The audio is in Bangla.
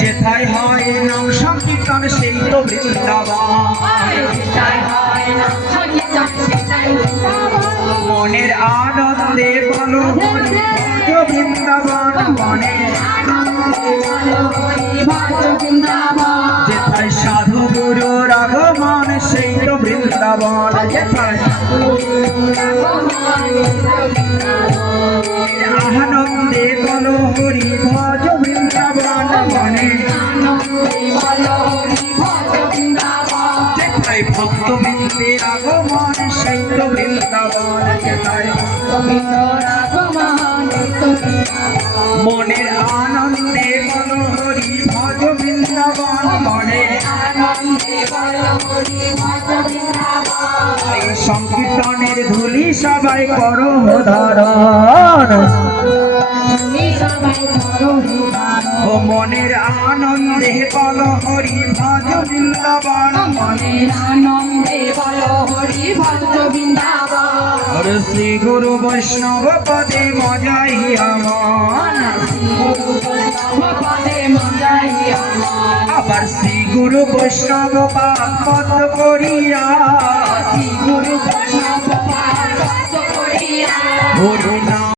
যেথায় হয় নাম সংকীর্তন সেই তো বৃন্দাবন। মনের আনন্দে বলো বৃন্দাবন, মনের যেথায় সাধু গুরুর আগমন সেই তো বৃন্দাবন। যেথায় আনন্দে বলো হরি ভজ বৃন্দাবন, মনে যেথায় ভক্তবৃন্দের আগমন সেই তো বৃন্দাবন। যেথায় মনের আনন্দে বলো হরি ভজ বৃন্দাবন, মনে সংকীর্তনের ধুলি সবাই করো ধারণ। ও মনের আনন্দে বলো হরি ভজ বৃন্দাবন, মনের আনন্দে বলো হরি ভজ বৃন্দাবন। শ্রী গুরু বৈষ্ণব পদে মজাইয়া মন, আবার শ্রী গুরু বৈষ্ণব পদ করিয়া, শ্রী গুরু বৈষ্ণব পদ করিয়া